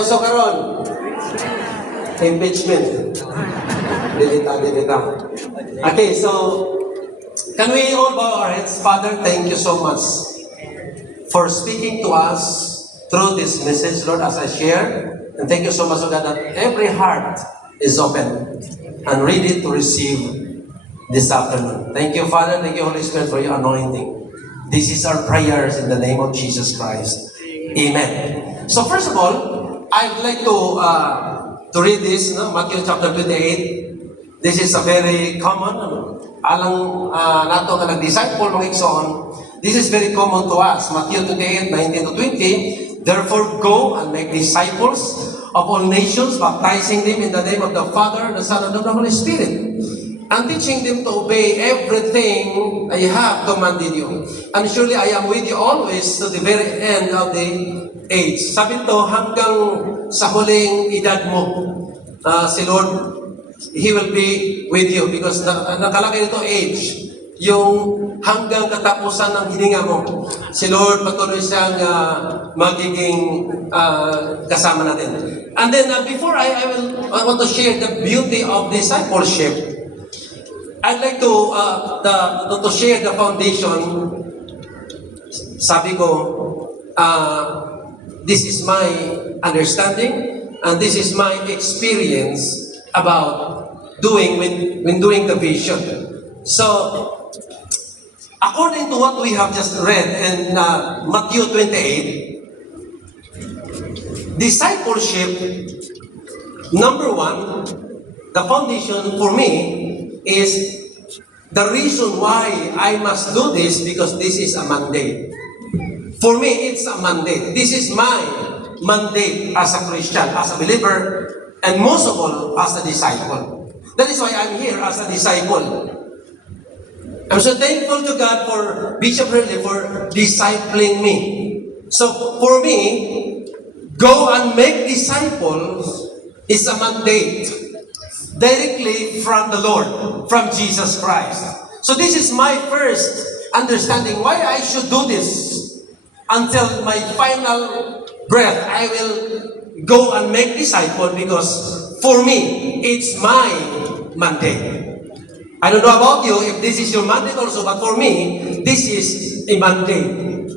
uso karon. Impeachment. Dilita. Okay, so can we all bow our heads? Father, thank you so much for speaking to us through this message, Lord, as I share. And thank you so much, God, that every heart is open and ready to receive this afternoon. Thank you, Father. Thank you, Holy Spirit, for your anointing. This is our prayers in the name of Jesus Christ. Amen. So first of all, I'd like to read this, no? Matthew chapter 28. This is a very common, alang nato ka nag-disciple mga igsoon. This is very common to us. Matthew 28, 19 to 20. Therefore, go and make disciples of all nations, baptizing them in the name of the Father, the Son, and of the Holy Spirit, and teaching them to obey everything I have commanded you. And surely I am with you always to the very end of the age. Sabi to, hanggang sa huling edad mo, si Lord, He will be with you. Because nakalagay nito age, yung hanggang katapusan ng hininga mo, si Lord patuloy siyang magiging kasama natin. And then before I want to share the beauty of discipleship, I'd like to share the foundation. Sabi ko, this is my understanding and this is my experience about when doing the vision. So, according to what we have just read in Matthew 28, discipleship, number one, the foundation for me is the reason why I must do this because this is a mandate. For me, it's a mandate. This is my mandate as a Christian, as a believer, and most of all, as a disciple. That is why I'm here as a disciple. I'm so thankful to God for Bishop Hurley for discipling me. So for me, go and make disciples is a mandate directly from the Lord, from Jesus Christ. So this is my first understanding why I should do this. Until my final breath, I will go and make disciples because for me, it's my mandate. I don't know about you if this is your mandate also, but for me, this is a mandate.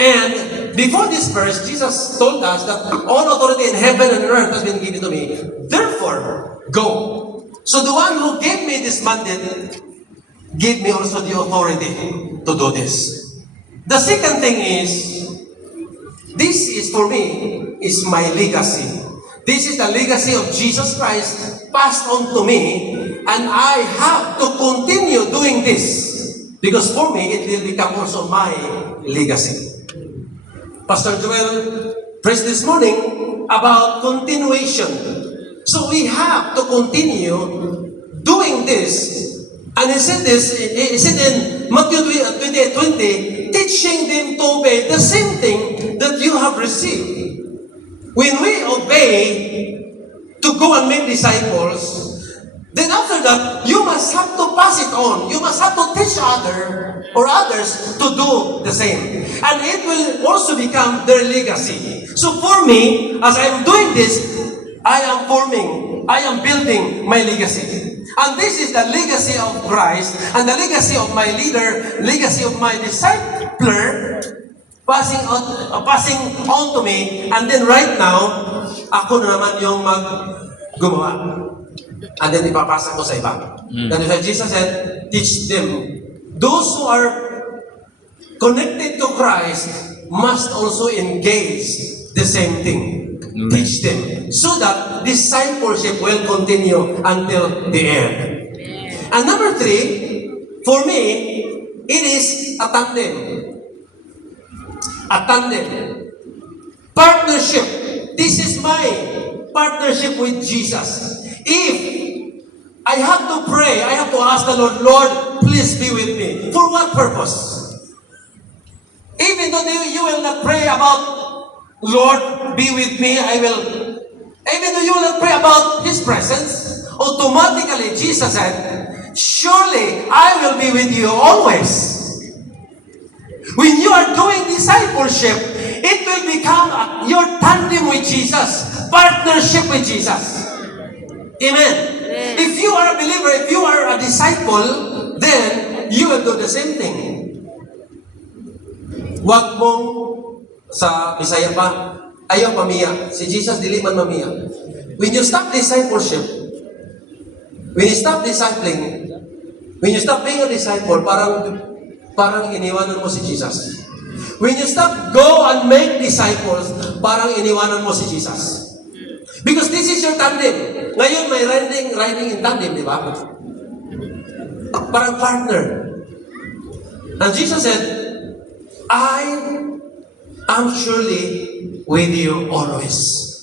And before this verse, Jesus told us that all authority in heaven and earth has been given to me. Therefore, go. So the one who gave me this mandate, gave me also the authority to do this. The second thing is, this is for me, is my legacy. This is the legacy of Jesus Christ passed on to me, and I have to continue doing this because for me, it will become also my legacy. Pastor Joel preached this morning about continuation. So we have to continue doing this. And he said in Matthew 28:20, teaching them to obey the same thing that you have received. When we obey to go and make disciples, then after that, you must have to pass it on. You must have to teach others to do the same. And it will also become their legacy. So for me, as I am doing this, I am building my legacy. And this is the legacy of Christ and the legacy of my leader, legacy of my discipler, passing on to me. And then right now, ako na naman yung gumawa. And then ipapasa ko sa iba. That is why Jesus said, teach them. Those who are connected to Christ must also engage the same thing. Teach them so that discipleship will continue until the end. And number three, for me, it is a tandem. A tandem. Partnership. This is my partnership with Jesus. If I have to pray, I have to ask the Lord, Lord, please be with me. For what purpose? Even though you will not pray about, Lord, be with me, even though you will not pray about His presence, automatically Jesus said, surely I will be with you always. When you are doing discipleship, it will become your tandem with Jesus, partnership with Jesus. Amen. If you are a believer, if you are a disciple, then you will do the same thing. Huwag mong sa Bisaya pa, ayaw pamiya. Si Jesus dili man mamiya. When you stop discipleship, when you stop discipling, when you stop being a disciple, parang iniwanan mo si Jesus. When you stop go and make disciples, parang iniwanan mo si Jesus. Because this is your tandem. Ngayon may riding in tandem, di ba? Parang partner. And Jesus said, I am surely with you always.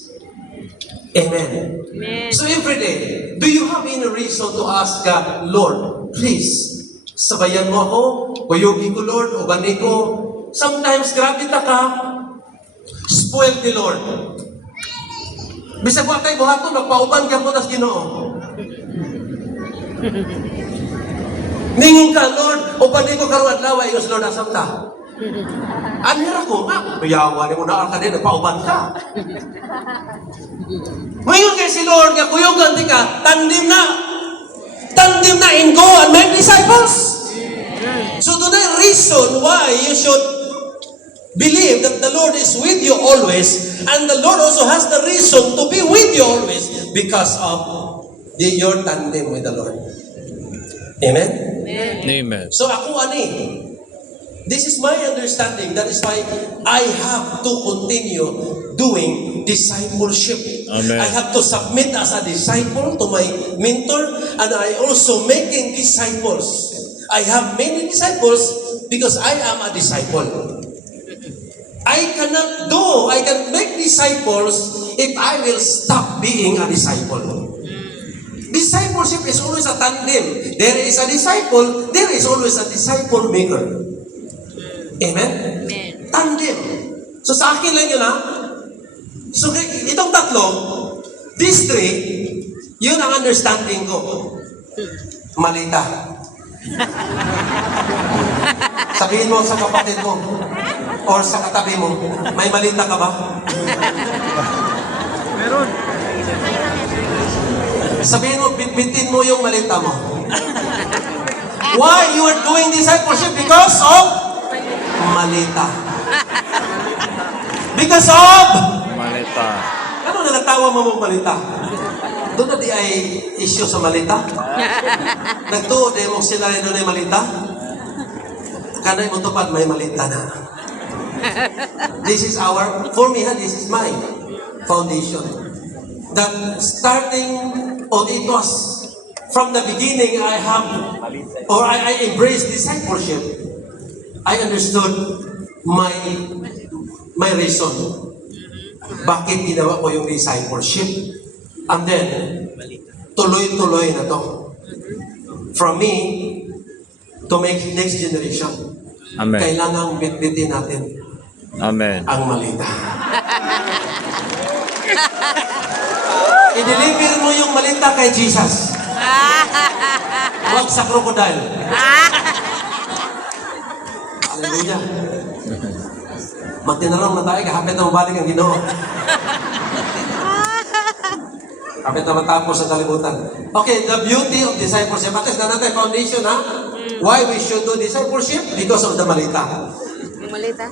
Amen. Amen. So every day, do you have any reason to ask God, Lord, please, sabayan mo ako, kuyugi ko, Lord, o bani ko. Sometimes, grabe ta ka, spoil the Lord. Bisag wa kay buhaton, magpauban ka po tas Ginoo. Ningon ka, Lord, o bani ko karon adlaw, ayos Lord, asam ta. Anira ko nga, bayawan mo na ka din, nagpauban ka. Ngayon kay si Lord, kuyugan di ka, tandem na in go and make disciples. So to the reason why you should believe that the Lord is with you always, and the Lord also has the reason to be with you always because of your tandem with the Lord. Amen? Amen. So ako ani, this is my understanding. That is why I have to continue doing discipleship. Amen. I have to submit as a disciple to my mentor, and I also making disciples. I have many disciples because I am a disciple. I can make disciples if I will stop being a disciple. Discipleship is always a tandem. There is a disciple, there is always a disciple maker. Amen? Amen. Tandem. So sa akin lang yun ha. So itong tatlo, these three, yun ang understanding ko. Malita. Sabihin mo sa kapatid mo or sa katabi mo, may malita ka ba? Meron. Sabihin mo, bitbitin mo yung malita mo. Why you are doing discipleship? Because of malita. Because of Malita. ano na natawa mo mong malita? Doon na di ay issue sa malita? Nagtuod eh mong sila rin doon ay malita? Kanay mo tupad may malita na. This is for me, this is my foundation. That starting, it was from the beginning I embraced discipleship. I understood my reason. Bakit ginawa ko yung discipleship? And then, tuloy-tuloy na to. From me, to make next generation. Amen. Kailangang bitbitin natin Amen. ang malita. I-deliver mo yung malita kay Jesus. Huwag sa crocodile. Hallelujah. Magtinarong na tayo, kahapit na mabalik ang Ginoo. Kapit na matapos sa kalibutan. Okay, the beauty of discipleship. Bakit na natin foundation, ha? Why we should do discipleship? Because of the malita. Malita.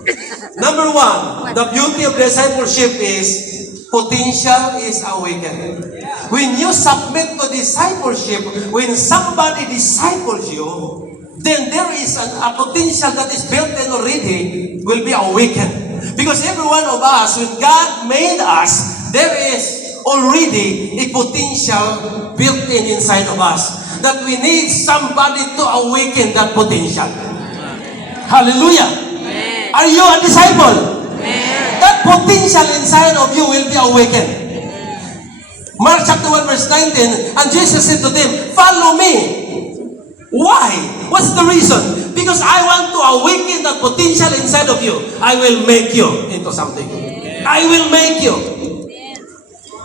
Number one, the beauty of discipleship is potential is awakened. When you submit to discipleship, when somebody disciples you, then there is a potential that is built in already will be awakened. Because every one of us, when God made us, there is already a potential built in inside of us that we need somebody to awaken that potential. Hallelujah. Amen. Are you a disciple? Amen. That potential inside of you will be awakened. Mark chapter 1 verse 19, and Jesus said to them, follow me. Why? What's the reason? Because I want to awaken that potential inside of you. I will make you into something. I will make you.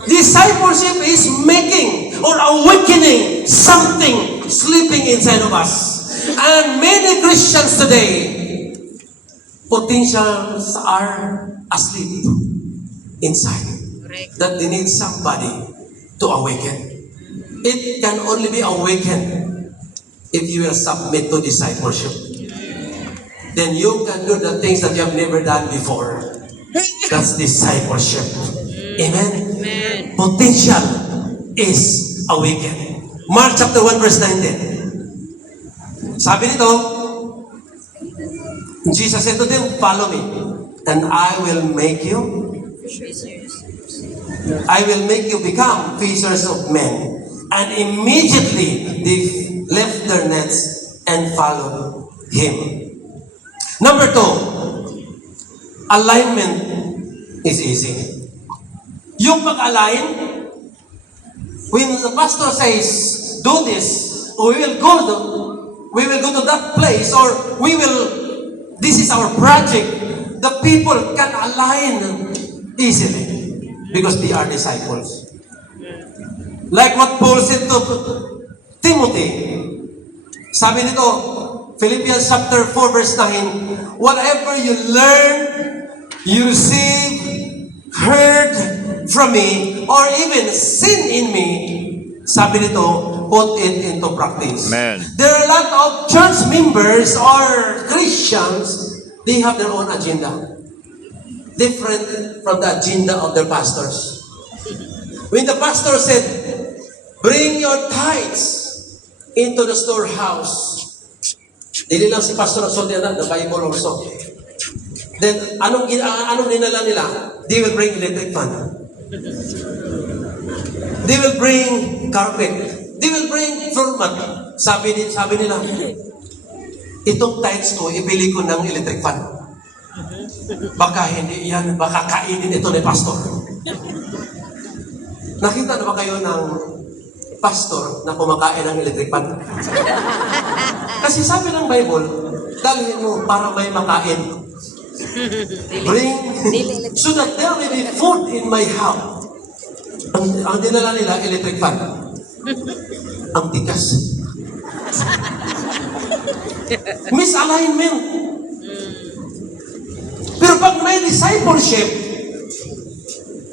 Discipleship is making or awakening something sleeping inside of us. And many Christians today, potentials are asleep inside. Correct. That they need somebody to awaken. It can only be awakened if you will submit to discipleship. Then you can do the things that you have never done before. That's discipleship. Amen? Amen. Potential is awakened. Mark chapter 1 verse 19. Sabi nito, Jesus said to them, "Follow me, and I will make you become fishers of men." And immediately they left their nets and followed him. Number 2, alignment is easy. Yung pag-align, when the pastor says, "Do this," or we will go to that place, or this is our project, the people can align easily because they are disciples. Like what Paul said to Timothy. Sabi nito, Philippians chapter 4 verse 9, "Whatever you learn, you receive, heard from me, or even seen in me," sabi nito, "put it into practice." Amen. There are a lot of church members or Christians, they have their own agenda. Different from the agenda of their pastors. When the pastor said, "Bring your tithes into the storehouse," dili lang si pastor ang sulti na, the Bible also. Then, anong dinala nila? They will bring electric fan. They will bring carpet. They will bring floor mat. Sabi nila, "Itong tithes ko, ibili ko ng electric fan. Baka hindi yan, baka kainin ito ni pastor." Nakita na ba kayo ng pastor na kumakain ng electric fan? Kasi sabi ng Bible, dalhin mo para may makain. Bring, so that there will be food in my house. Ang dinala nila, electric fan. Ang tigas. Misalignment. Pero pag may discipleship,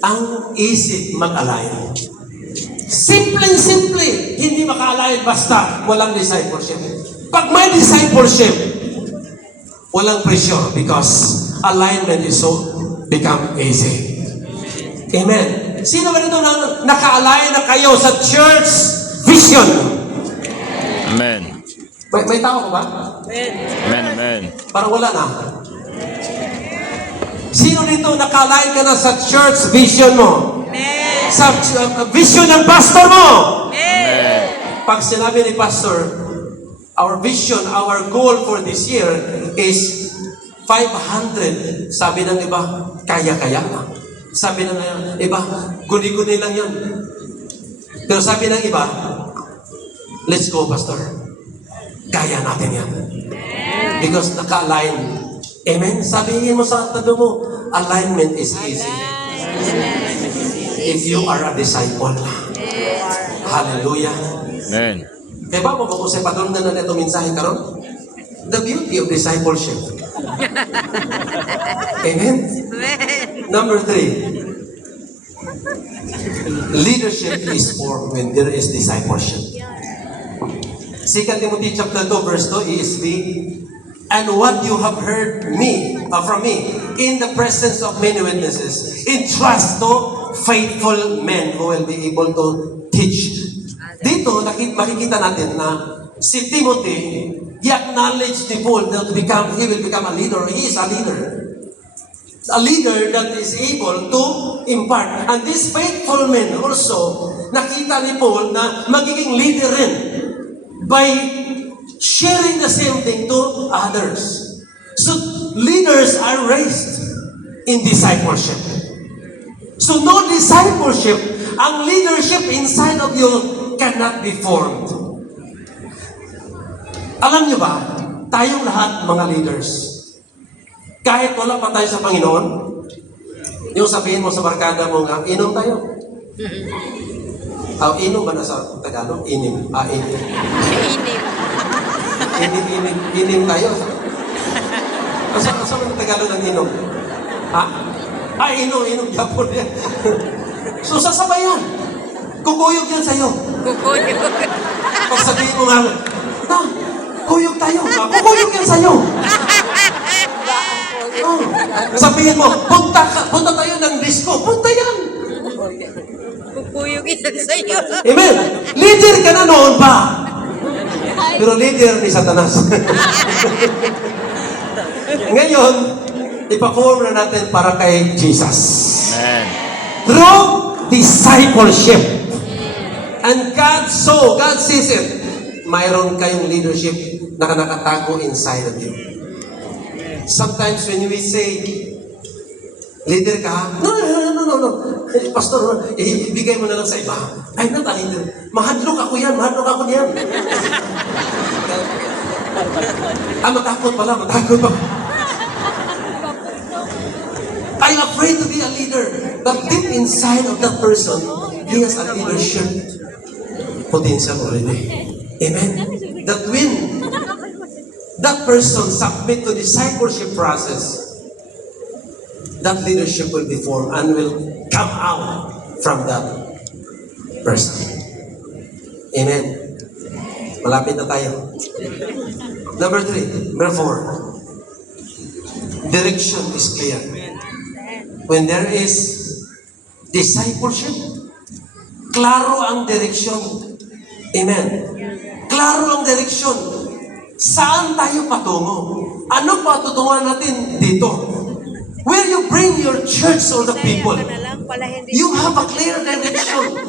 ang easy mag-align. Simple, hindi maka-align basta walang discipleship. Pag may discipleship, walang pressure because alignment is so become easy. Amen. Sino ba nito na naka-align na kayo sa church vision? Amen. May tao ko ba? Amen. Amen. Parang wala na. Sino dito naka-align ka na sa church vision mo? Sa vision ng pastor mo? Amen. Pag sinabi ni pastor, our vision, our goal for this year is 500. Sabi ng iba, kaya-kaya na. Sabi ng iba, guni-guni lang yan. Pero sabi ng iba, let's go, pastor. Kaya natin yan. Because naka-align. Amen? Sabihin mo sa tabi mo, alignment is easy. If you are a disciple. Hallelujah. Amen. Kaya ba mo sa patulungan na ito mensahe karon? The beauty of discipleship. Amen? Number 3. Leadership is formed when there is discipleship. 2 Timothy chapter 2 verse 2 ESV, "And what you have heard from me in the presence of many witnesses, entrust to faithful men who will be able to teach." Dito, makikita natin na si Timothy, he acknowledged the Paul that he will become a leader. He is a leader. A leader that is able to impart. And these faithful men also, nakita ni Paul na magiging leader rin by sharing the same thing to others. So, leaders are raised in discipleship. So, no discipleship, ang leadership inside of you cannot be formed. Alam niyo ba, tayong lahat mga leaders, kahit wala pa tayo sa Panginoon, yung sabihin mo sa barkada mo nga, inom tayo. Inom ba na sa Tagalog? Inim. Inim. Inim tayo. Asa man ang Tagalog ng inom? Ha? Inom Japon yan. So sasabayan. Kukuyog yan sa'yo. Kukuyog. Pag sabihin mo nga, na, kuyog tayo. Kukuyog yan sa'yo. Oh. Sabihin mo, punta tayo ng disco. Punta yan. Kukuyog yan sa'yo. Amen. Leader ka na noon pa. Pero leader ni Satanas. Ngayon, ipa-form na natin para kay Jesus. Amen. Through discipleship. And God sees it. Mayroon kayong leadership na nakatago inside of you. Sometimes when we say, leader ka, no. Pastor, ibigay mo na lang sa iba. I'm not a leader. Mahadlok ako yan. Matakot pala. I'm afraid to be a leader. But deep inside of that person, he has a leadership potential already. Amen? That when that person submit to discipleship process, that leadership will be formed and will come out from that person. Amen? Malapit na tayo. Number 4. Direction is clear. When there is discipleship, klaro ang direksyon. Amen. Klaro ang direksyon. Saan tayo patungo? Ano patutunguhan natin dito? Where you bring your church or the people, you have a clear direction.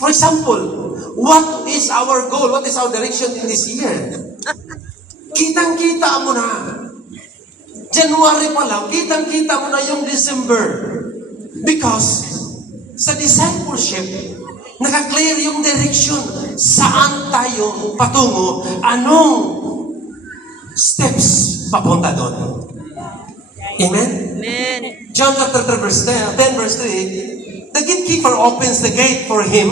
For example, what is our goal? What is our direction in this year? Kitang-kita mo na. January pa lang, kitang-kita mo na yung December. Because sa discipleship, naka-clear yung direction. Saan tayo patungo? Anong steps papunta doon? Amen? Amen. John chapter 3, verse 10, verse 3, the gatekeeper opens the gate for him,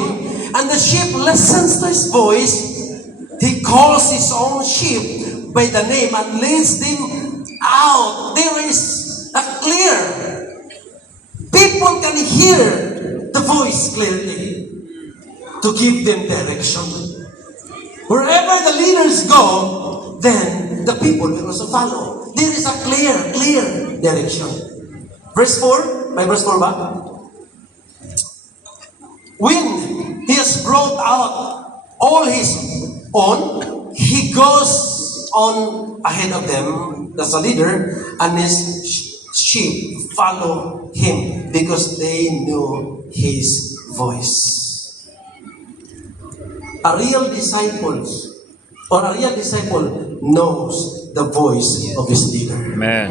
and the sheep listens to his voice. He calls his own sheep by the name and leads them out. There is a clear. People can hear the voice clearly to give them direction. Wherever the leaders go, then the people will also follow. There is a clear direction. Verse 4, may verse 4 ba? When he has brought out all his own, he goes on ahead of them, that's a leader, and his sheep follow him because they know his voice. A real disciple knows the voice of his leader. Amen.